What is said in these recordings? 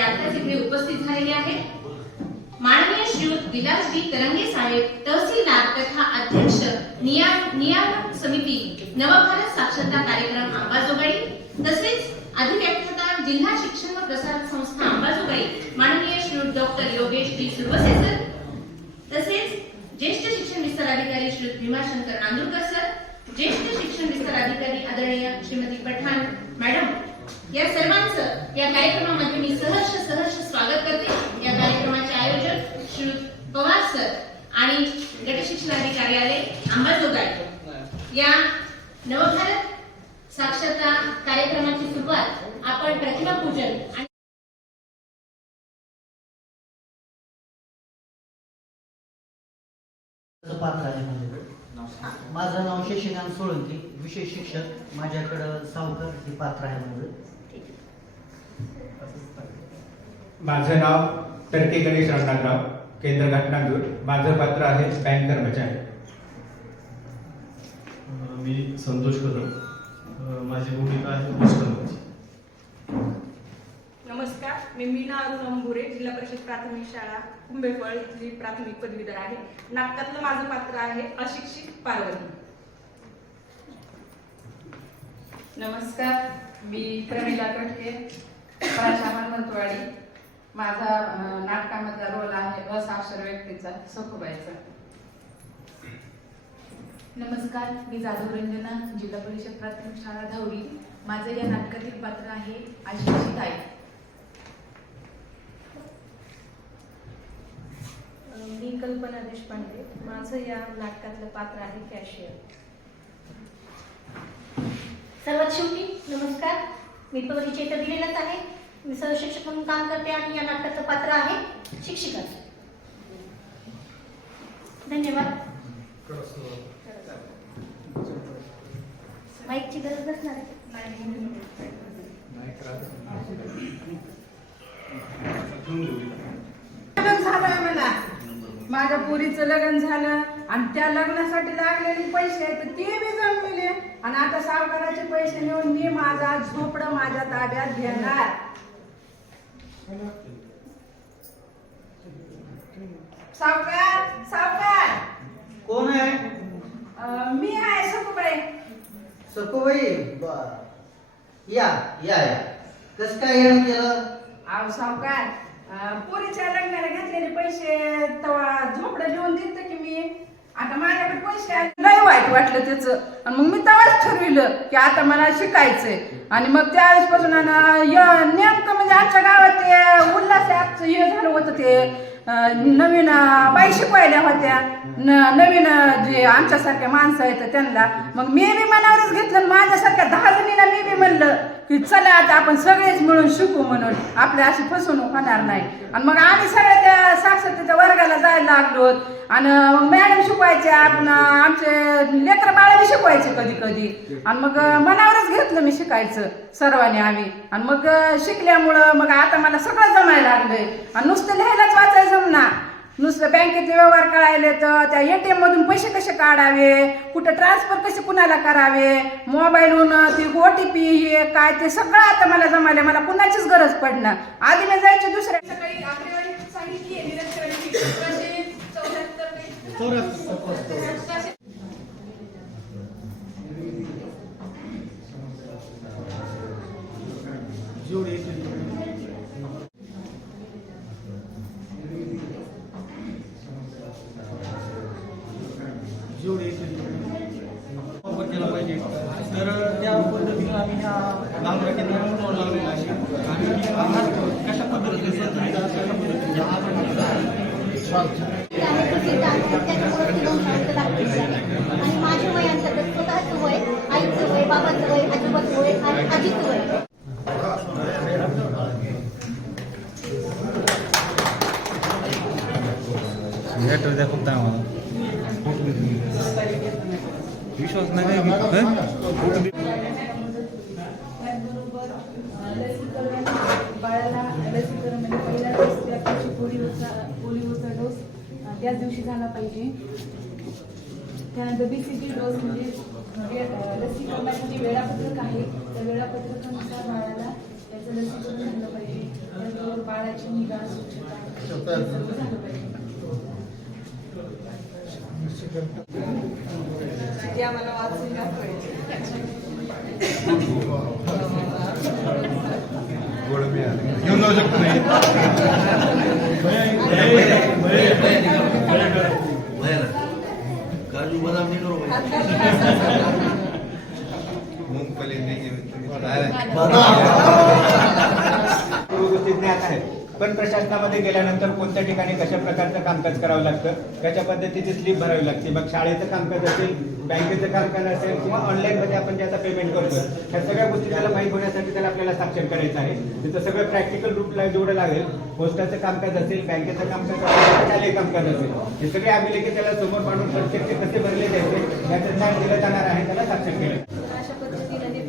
यात्रा हे उपस्थित झालेली आहे. माननीय श्रीयुत विलासजी तरंगे साहेब तहसीलदार तथा अध्यक्ष नियामक समिती नवभारत साक्षरता कार्यक्रम अंबाजोगाई तसेच अधिव्याख्याता जिल्हा शिक्षण व प्रसारक संस्था अंबाजोगाई माननीय श्रीयुत डॉक्टर योगेश जी सुरवसे सर तसेच ज्येष्ठ शिक्षण विस्तार अधिकारी श्रीयुत भीमाशंकर नांदुरकर सर ज्येष्ठ शिक्षण विस्तार अधिकारी आदरणीय श्रीमती पठाण मॅडम या सर्वांचं या कार्यक्रमामध्ये मी सहर्ष सहर्ष स्वागत करते. या कार्यक्रमाचे आयोजक श्रीयुत पवार सर आणि गट शिक्षण कार्यालय अंबाजोगाई या नवभारत साक्षरता कार्यक्रमाची सुरुवात आपण प्रतिमा पूजन आणि माझं नाव शशिकांत सोळंकी विशेष शिक्षक माझ्याकडं सावकर हे पात्र आहे माझं माझं नाव टर्के गणेश रत्नाकराव केंद्र घटनादूर माझं पात्र आहे बँक कर्मचारी. मी संतोष कदम. माझी भूमिका आहे नमस्कार मी मीना अरुण अंबुरे जिल्हा परिषद प्राथमिक शाळा कुंभेफळ इथली प्राथमिक पदवीधर आहे. नाटकातलं माझं पात्र आहे अशिक्षित पार्वती. नमस्कार मी प्रमिला कटके. प्राशा हनुमंतवाडी माझा नाटकामधला रोल आहे असाक्षर व्यक्तीचा सखुबाईचा. नमस्कार मी जाधव रंजना जिल्हा परिषद प्राथमिक शाळा धावडी. माझं या नाटकातील पात्र आहे अशिक्षित आई मी कल्पना देशपांडे. माझं या नाटकातलं पात्र आहे कॅशियर सर्वात शेवटी नमस्कार. मी पवनी तर दिलेलाच आहे. मी सहशिक्षक म्हणून काम करते आणि या नाटकाचं पात्र आहे शिक्षिका. धन्यवाद. माईकची गरज नसणार आहे. लग्न मला. माझ्या पोरीचं लग्न झालं. आणि त्या लग्नासाठी लागलेले पैसे आहेत ते बी जमविले आणि आता सावकाराचे पैसे नेऊन मी माझा झोपडं माझ्या ताब्यात घेणार. सावकार सावकार. कोण आहे? अं, मी आहे सकुबाई सकोबाई बर. या या या. कसं काय येणं केलं? अहो सावकार अं, पोरीच्या लग्नाला घेतलेले पैसे तेव्हा झोपडं लिहून दिलं की मी. आता माझ्याकडे पैसे आहेत. लय वाईट वाटलं त्याचं. आणि मग मी तेव्हाच ठरविलं की आता मला शिकायचंय. आणि मग त्यावेळेस पासून नेमकं म्हणजे आमच्या गावात ते उल्हास ॲपचं हे झालं होतं ते. नवीन बाई शिकवायल्या होत्या. न- नवीन जे आमच्यासारख्या माणसं आहेत त्यांना. मग मी बी मनावरच घेतलं माझ्यासारख्या दहा जणीला मी बी म्हणलं की चला आता आपण सगळेच मिळून शिकू म्हणून. आपल्या अशी फसवणूक होणार नाही. आणि मग आम्ही सगळ्या त्या साक्षरतेच्या वर्गाला जायला लागलो. आणि मग मॅडम शिकवायच्या आपण आमचे लेकर बाळ बी शिकवायचे कधी कधी आणि मग मनावरच घेतलं मी शिकायचं सर्वांनी आम्ही. आणि मग शिकल्यामुळं मग आता मला सगळं जमायला लागलंय. आणि नुसतं लिहायलाच ना. नुसतं बँकेतले व्यवहार कळायले तर त्या एटीएम मधून पैसे कसे काढावे? कुठं ट्रान्सफर कसे कुणाला करावे? मोबाईलहून ती ओ टी पी हे काय ते सगळं आता मला जमायला मला कुणाचीच गरज पडणार. आधी मी जायचे दुसऱ्या सकाळी आकडेवारी सांगितली आहे निरक्षरांची चौऱ्याहत्तर वापर केला पाहिजे. तर त्या पद्धतीनं आम्ही ह्या लावण्या केंद्राला फोन लावलेला आहे. आणि कशा पद्धतीने कशा पद्धतीने ते आहे प्रसिद्ध आहे त्याच्यामुळे ती दोन शब्द लागतील आणि माझ्या वय अंतर्गत स्वतःचं वय आईचं वय बाबाचं वय आजोबाचं वय आणि आजीचं वय विश्वास नाही त्याचबरोबर लसीकरण बाळाला त्याच दिवशी झाला पाहिजे. त्यानंतर बी सी जी डोस म्हणजे वे- अं, लसीकरणाचं जे वेळापत्रक आहे. त्या वेळापत्रकानुसार बाळाला त्याचं लसीकरण झालं पाहिजे. त्याचबरोबर बाळाची निगा स्वच्छता. सर्व झालं पाहिजे. ते आम्हाला वाचून दाखवायचे घेऊन जाऊ शकतो नाही नाही सर्व गोष्टी ज्ञात आहेत. पण प्रशासनामध्ये गेल्यानंतर कोणत्या ठिकाणी कशा प्रकारचं कामकाज करावं लागतं? त्याच्या पद्धतीची स्लिप भरावी लागते. मग शाळेचं कामकाज असेल बँकेचं कामकाज असेल किंवा ऑनलाईनमध्ये आपण ज्याचा पेमेंट करतो ह्या सगळ्या गोष्टी त्याला माहीत होण्यासाठी त्याला आपल्याला साक्षर करायचं आहे. तिथं सगळं प्रॅक्टिकल रूपला जेवढं लागेल. पोस्टाचं कामकाज असेल बँकेचं कामकाज असेल शालेय कामकाज असेल. हे सगळे अभिलेखे त्याला समोर मांडून प्रत्येक ते कसे भरले जायचे याचं ज्ञान दिलं जाणार आहे त्याला साक्षर केलं. अशा पद्धतीने ते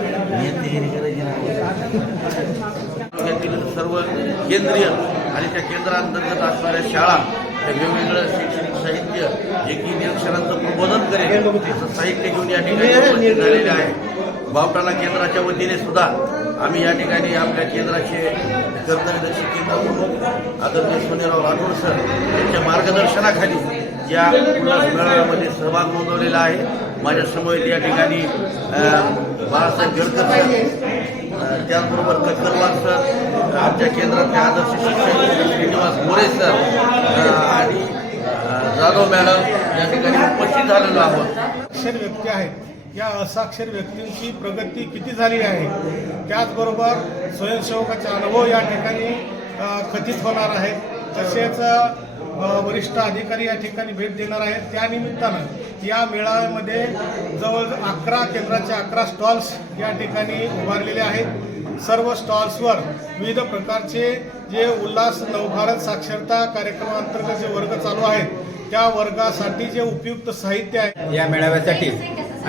त्यांची आहे सॉरी तालुक्यातील सर्व केंद्रीय आणि त्या केंद्रांतर्गत असणाऱ्या शाळा वेगवेगळं शैक्षणिक साहित्य जे की निरक्षरांचं प्रबोधन करेल असं साहित्य घेऊन या ठिकाणी झालेले आहे बावटाना केंद्राच्या वतीने सुद्धा आम्ही या ठिकाणी आपल्या केंद्राचे कर्तव्यदर्शी केंद्र प्रमुख आदरणीय सोनेराव राठोड सर यांच्या मार्गदर्शनाखाली या उल्हास मेळाव्यामध्ये सहभाग नोंदवलेला आहे. माझ्यासमोर या ठिकाणी बाळासाहेब गडकर सर त्याचबरोबर कक्करवार सर आमच्या केंद्रातले आदर्श शिक्षक श्रीनिवास मोरे सर आणि जाधव मॅडम या ठिकाणी उपस्थित झालेलो आहोत. अक्षर व्यक्ती आहेत. या असाक्षर व्यक्तींची प्रगती किती झाली आहे? त्याचबरोबर स्वयंसेवकाचा अनुभव या ठिकाणी कथित होणार आहेत तसेच वरिष्ठ अधिकारी या ठिकाणी भेट देणार आहेत. त्यानिमित्तानं या मेळाव्यामध्ये जवळ अकरा केंद्राचे अकरा स्टॉल्स या ठिकाणी उभारलेले आहेत. सर्व स्टॉल्सवर विविध प्रकारचे जे उल्हास नवभारत साक्षरता कार्यक्रमांतर्गत जे वर्ग चालू आहेत त्या वर्गासाठी जे उपयुक्त साहित्य आहे. या मेळाव्यासाठी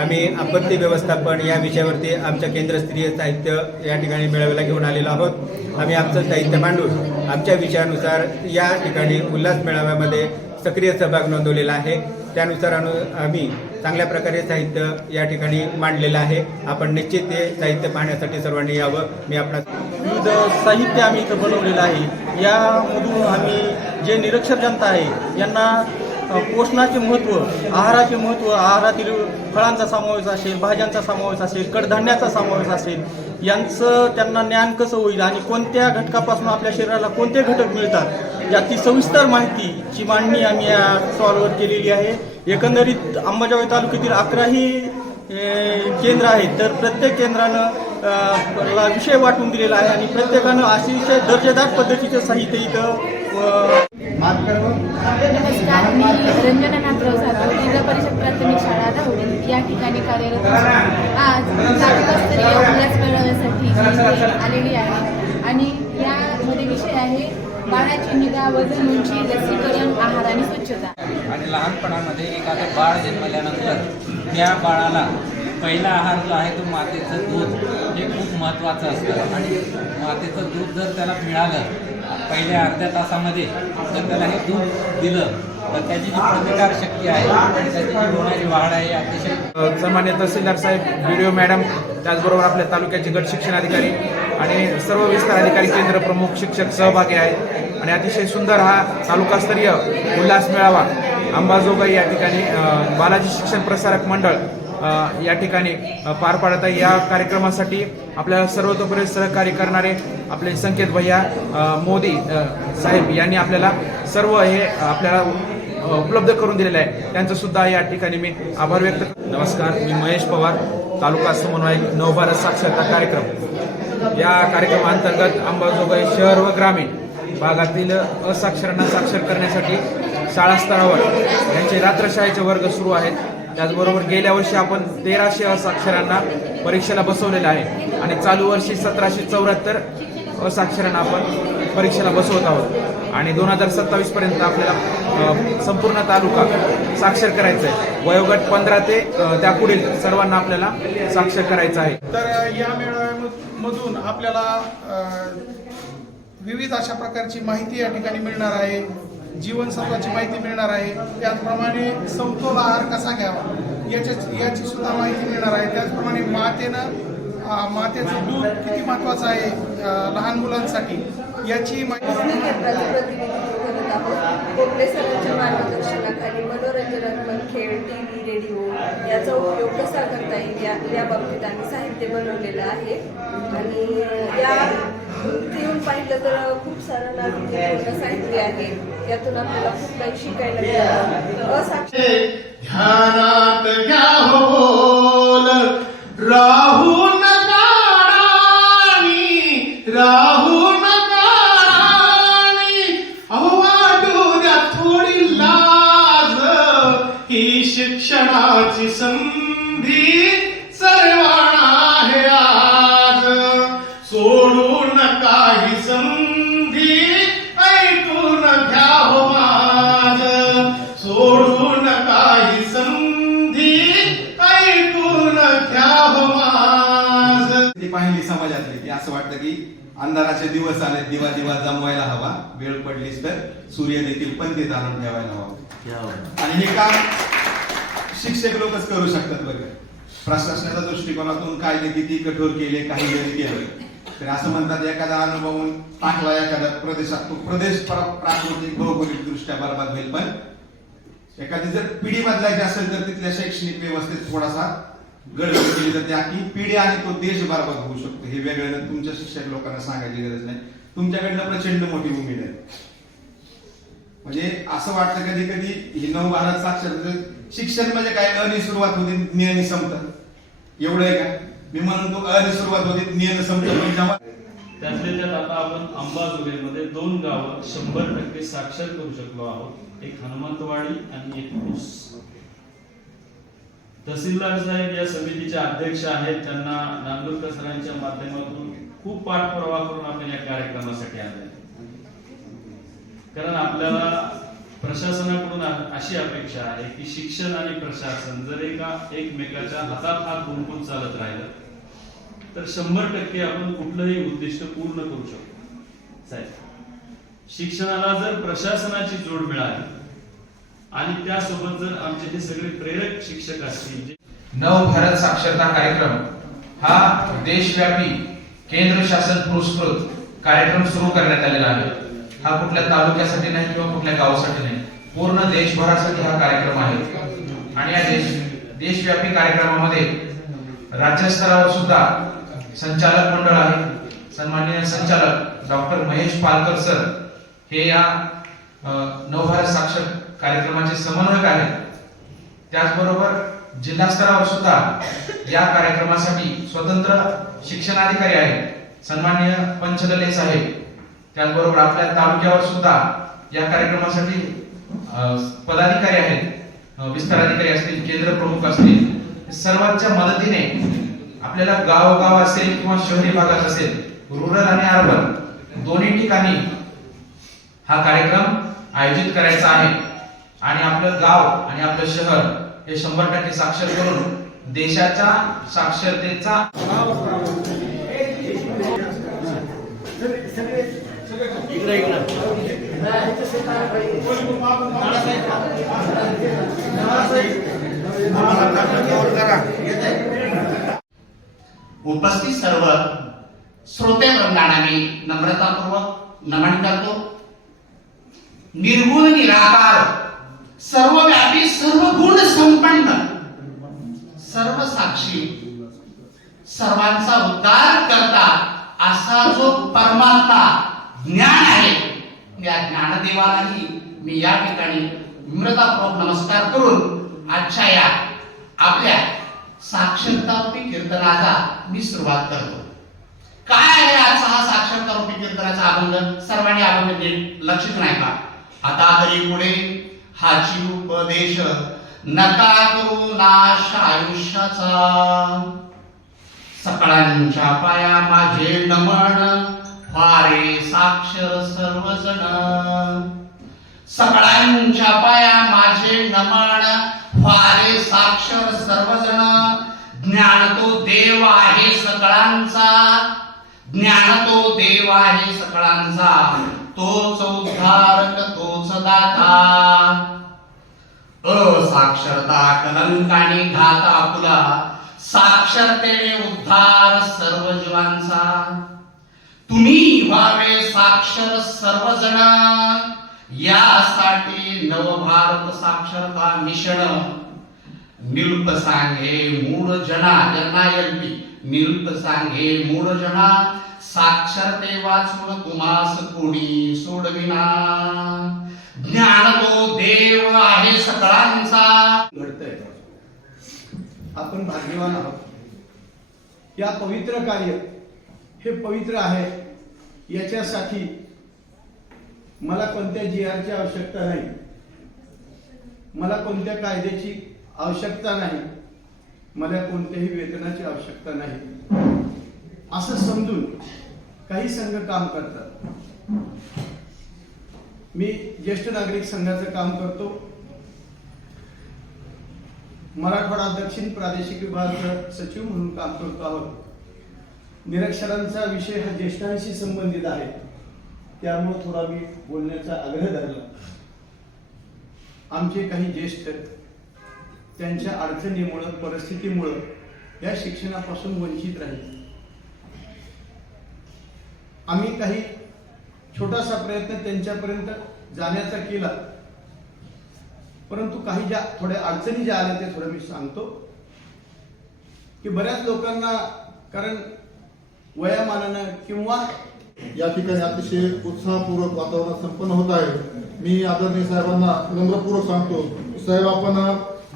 आम्ही आपत्ती व्यवस्थापन या विषयावरती आमच्या केंद्रस्तरीय साहित्य या ठिकाणी मेळाव्याला घेऊन आलेलो आहोत. आम्ही आमचं साहित्य मांडून आमच्या विषयानुसार या ठिकाणी उल्हास मेळाव्यामध्ये सक्रिय सहभाग नोंदवलेला आहे. त्यानुसार अनु आम्ही चांगल्या प्रकारे साहित्य या ठिकाणी मांडलेलं आहे. आपण निश्चित ते साहित्य पाहण्यासाठी सर्वांनी यावं. मी आपणास विविध साहित्य आम्ही इथं बनवलेलं आहे. यामधून आम्ही जे निरक्षर जनता आहे यांना पोषणाचे महत्त्व आहाराचे महत्त्व आहारातील फळांचा समावेश असेल भाज्यांचा समावेश असेल कडधान्याचा समावेश असेल यांचं त्यांना ज्ञान कसं होईल आणि कोणत्या घटकापासून आपल्या शरीराला कोणते घटक मिळतात याची सविस्तर माहितीची मांडणी आम्ही या स्टॉलवर केलेली आहे. एकंदरीत अंबाजोगाई तालुक्यातील अकराही केंद्र आहेत तर प्रत्येक केंद्रानं विषय वाटून दिलेला आहे आणि प्रत्येकानं अतिशय दर्जेदार पद्धतीचं साहित्य इथं नमस्कार मी रंजना नाथराव जाधव जिल्हा परिषद प्राथमिक शाळा धावडी या ठिकाणी कार्यरत आज तालुकास्तरीय उल्हास मेळाव्यासाठी मी इथे आलेली आहे. आणि यामध्ये विषय आहे बाळाची निगा वजन उंची लसीकरण आहार आणि स्वच्छता. आणि लहानपणामध्ये एखादं बाळ जन्मल्यानंतर त्या बाळाला पहिला आहार जो आहे तो मातेचं दूध हे खूप महत्त्वाचं असतं. आणि मातेचं दूध जर त्याला मिळालं पहिल्या अर्ध्या तासामध्ये जर त्याला हे दूध दिलं तर त्याची जी प्रतिकार शक्ती आहे त्याची जी होणारी वाढ आहे अतिशय सन्मान्य तहसीलदार साहेब बी डी ओ मॅडम त्याचबरोबर आपल्या तालुक्याचे गट शिक्षण अधिकारी आणि सर्व विस्तार अधिकारी केंद्र प्रमुख शिक्षक सहभागी आहेत. आणि अतिशय सुंदर हा तालुकास्तरीय उल्हास मेळावा अंबाजोगाई या ठिकाणी बालाजी शिक्षण प्रसारक मंडळ या ठिकाणी पार पाडत आहे. या कार्यक्रमासाठी आपल्याला सर्वतोपरी सहकार्य करणारे आपले संकेत भैया मोदी साहेब यांनी आपल्याला सर्व हे आपल्याला उपलब्ध करून दिलेलं आहे. त्यांचं सुद्धा या ठिकाणी मी आभार व्यक्त नमस्कार मी महेश पवार तालुका समन्वयक नवभारत साक्षरता कार्यक्रम. या कार्यक्रमाअंतर्गत अंबाजोगाई शहर व ग्रामीण भागातील असाक्षरांना साक्षर करण्यासाठी शाळा स्तरावर यांचे रात्रशाळेचे वर्ग सुरू आहेत. त्याचबरोबर गेल्या वर्षी आपण तेराशे असाक्षरांना परीक्षेला बसवलेलं आहे. आणि चालू वर्षी सतराशे चौऱ्याहत्तर असाक्षरांना आपण परीक्षेला बसवत आहोत. आणि दोन हजार सत्तावीस पर्यंत आपल्याला संपूर्ण तालुका साक्षर करायचा आहे वयोगट पंधरा ते त्या पुढील सर्वांना आपल्याला साक्षर करायचं आहे. तर या मेळाव्यामधून आपल्याला विविध अशा प्रकारची माहिती या ठिकाणी मिळणार आहे. जीवनसत्वाची माहिती मिळणार आहे. त्याचप्रमाणे समतोल आहार कसा घ्यावा? याच्या याची सुद्धा माहिती मिळणार आहे. त्याचप्रमाणे मातेनं मातेचं दूध किती महत्त्वाचं आहे लहान मुलांसाठी? याची माहिती प्रतिनिधित्व कोपडे सरांच्या मार्गदर्शनाखाली मनोरंजनात्मक खेळ टी व्ही रेडिओ याचा उपयोग कसा करता येईल या या बाबतीत आम्ही साहित्य बनवलेलं आहे. आणि या येऊन पाहिलं तर खूप सारं नाविन्यपूर्ण साहित्य आहे. यातून आपल्याला खूप काही शिकायला मिळतं. ध्यानात घ्या होल. राहू नका राहू थोडी लाज. ही शिक्षणाची संधी ही संधी ऐकून घ्या हो माझ. सोडू नका ही संधी ऐकून घ्या हो माझ. ती पाहिली समाजातली की असं वाटतं की अंधाराचे दिवस आले दिवा दिवा जमवायला हवा वेळ पडलीच तर सूर्य देखील पंथीत आणून ठेवायला हवा. आणि हे काम शिक्षक लोकच करू शकतात बघा प्रशासनाच्या दृष्टिकोनातून कायदे किती कठोर केले काही जरी केले तर असं म्हणतात एखादा अनुभवून टाकला एखाद्या प्रदेशात तो प्रदेश प्राकृतिक भौगोलिक दृष्ट्या बरबाद होईल. पण एखादी जर पिढी बदलायची असेल तर तिथल्या शैक्षणिक व्यवस्थेत थोडासा गडबड केली तर ती पिढी आणि तो देश बरबाद होऊ शकतो. हे वेगळं तुमच्या शिक्षक लोकांना सांगायची गरज नाही. तुमच्याकडनं प्रचंड मोठी उमेद आहे. म्हणजे असं वाटतं कधी कधी ही नव भारत साक्षर शिक्षण म्हणजे काय? अनी सुरुवात होती नियनी संपत एवढं आहे का? मी म्हणतो अनी सुरुवात होती नियन संपत त्यातल्या त्यात आता आपण अंबाजोगाईमध्ये दोन गावं शंभर टक्के साक्षर करू शकलो आहोत. एक हनुमंतवाडी आणि एक ऊस. तहसीलदार साहेब या समितीचे अध्यक्ष आहेत. त्यांना नांदूरकर सरांच्या माध्यमातून खूप पाठपुरावा करून आपण या कार्यक्रमासाठी आले कारण आपल्याला प्रशासनाकडून अशी अपेक्षा आहे की शिक्षण आणि प्रशासन जर एका एकमेकाच्या हातात हात गुंपून चालत राहिलं तर शंभर टक्के आपण कुठलंही उद्दिष्ट पूर्ण करू शकतो. साहेब शिक्षणाला जर प्रशासनाची जोड मिळाली आणि त्यासोबत जर आमचे हे सगळे प्रेरक शिक्षक असतील नव भारत साक्षरता कार्यक्रम हा देशव्यापी केंद्र शासन पुरस्कृत कार्यक्रम सुरू करण्यात आलेला आहे. हा कुठल्या तालुक्यासाठी नाही किंवा कुठल्या गावासाठी नाही. पूर्ण देशभरासाठी हा कार्यक्रम आहे. आणि या देश देशव्यापी कार्यक्रमामध्ये राज्यस्तरावर सुद्धा संचालक मंडळ आहे. सन्माननीय संचालक डॉक्टर महेश पालकर सर हे या नवभारत साक्षर कार्यक्रमाचे समन्वयक आहेत. त्याचबरोबर जिल्हा स्तरावर सुद्धा या कार्यक्रमासाठी स्वतंत्र शिक्षणाधिकारी आहेत. सन्माननीय पंचदलेस साहेब त्याचबरोबर आपल्या तालुक्यावर सुद्धा या कार्यक्रमासाठी पदाधिकारी आहेत. विस्ताराधिकारी विस्तार अधिकारी असतील केंद्र प्रमुख असतील. सर्वांच्या मदतीने आपल्याला गावोगाव असेल किंवा शहरी भागात असेल रुरल आणि अर्बन दोन्ही ठिकाणी हा कार्यक्रम आयोजित करायचा आहे. आणि आपलं गाव आणि आपलं शहर हे शंभर टक्के साक्षर करून देशाच्या साक्षरतेचा करा उपस्थित सर्व श्रोते वृंदांना मी नम्रतापूर्वक नमन करतो. निर्गुण निराकार सर्वव्यापी सर्व गुण संपन्न सर्व साक्षी सर्वांचा उद्धार करता असा जो परमात्मा ज्ञान आहे या ज्ञानदेवालाही मी या ठिकाणी नम्रतापूर्वक नमस्कार करून आजच्या या आपल्या साक्षरतारूपी कीर्तनाचा मी सुरुवात करतो. काय आहे आजचा हा साक्षरतारूपी कीर्तनाचा अभंग? सर्वांनी अभंग नीट लक्षित नाही का? आता तरी पुढे हाची उपदेश नका करू नाश आयुष्याचा. सकाळांच्या पाया माझे नमन फारे साक्षर सर्वजण. सकाळांच्या पाया माझे नमन फारे साक्षर सर्वजण. ज्ञान तो देव आहे सकळांचा. ज्ञान तो देव आहे सकळांचा. तोच उद्धारक तोच दाता असाक्षरता कलंकाने घाता आपुला. साक्षरतेने उद्धार सर्व जीवांचा तुम्ही व्हावे साक्षर सर्वजण. यासाठी नवभारत साक्षरता मिशन. निल्प सांगे मूळ जना ज्यांना एलपी निल्प सांगे मूळ जना. साक्षरते वाचून कुमास कोणी सोडविना. ज्ञान तो देव आहे सकळांचा. घडतंय आपण भाग्यवान आहोत. या पवित्र कार्य हे पवित्र आहे. याच्यासाठी मला कोणत्या जी आरची आवश्यकता नाही. मला कोणत्या कायद्याची आवश्यकता नाही. मला कोणत्याही वेतनाची आवश्यकता नाही. असं समजून काही संघ काम करतात. मी ज्येष्ठ नागरिक संघाचं काम करतो. मराठवाडा दक्षिण प्रादेशिक विभागाचं सचिव म्हणून काम करतो आहोत. निरक्षरांचा विषय हा ज्येष्ठांशी संबंधित आहे. त्यामुळे थोडा मी बोलण्याचा आग्रह धरला. आमचे काही ज्येष्ठ त्यांच्या अडचणीमुळं परिस्थितीमुळं या शिक्षणापासून वंचित राहिले. आम्ही काही छोटासा प्रयत्न त्यांच्यापर्यंत जाण्याचा केला. परंतु काही ज्या थोड्या अडचणी ज्या आल्या त्या थोडं मी सांगतो. की बऱ्याच लोकांना कारण वयामानानं किंवा या ठिकाणी अतिशय उत्साहपूर्वक वातावरण संपन्न होत आहे. मी आदरणीय साहेबांना नम्रपूर्वक सांगतो साहेब आपण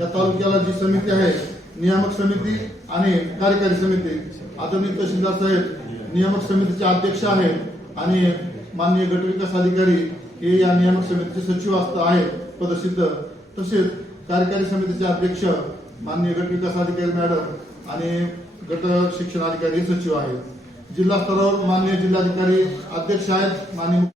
या तालुक्याला जी समिती आहे नियामक समिती आणि कार्यकारी समिती आदरणीय तहसीलदार साहेब नियामक समितीचे अध्यक्ष आहेत आणि माननीय गटविकास अधिकारी हे या नियामक समितीचे सचिव असता आहेत पदसिद्ध. तसेच कार्यकारी समितीचे अध्यक्ष माननीय गटविकास अधिकारी मॅडम आणि गट शिक्षण अधिकारी सचिव आहेत. जिल्हा स्तरावर माननीय जिल्हाधिकारी अध्यक्ष आहेत माननीय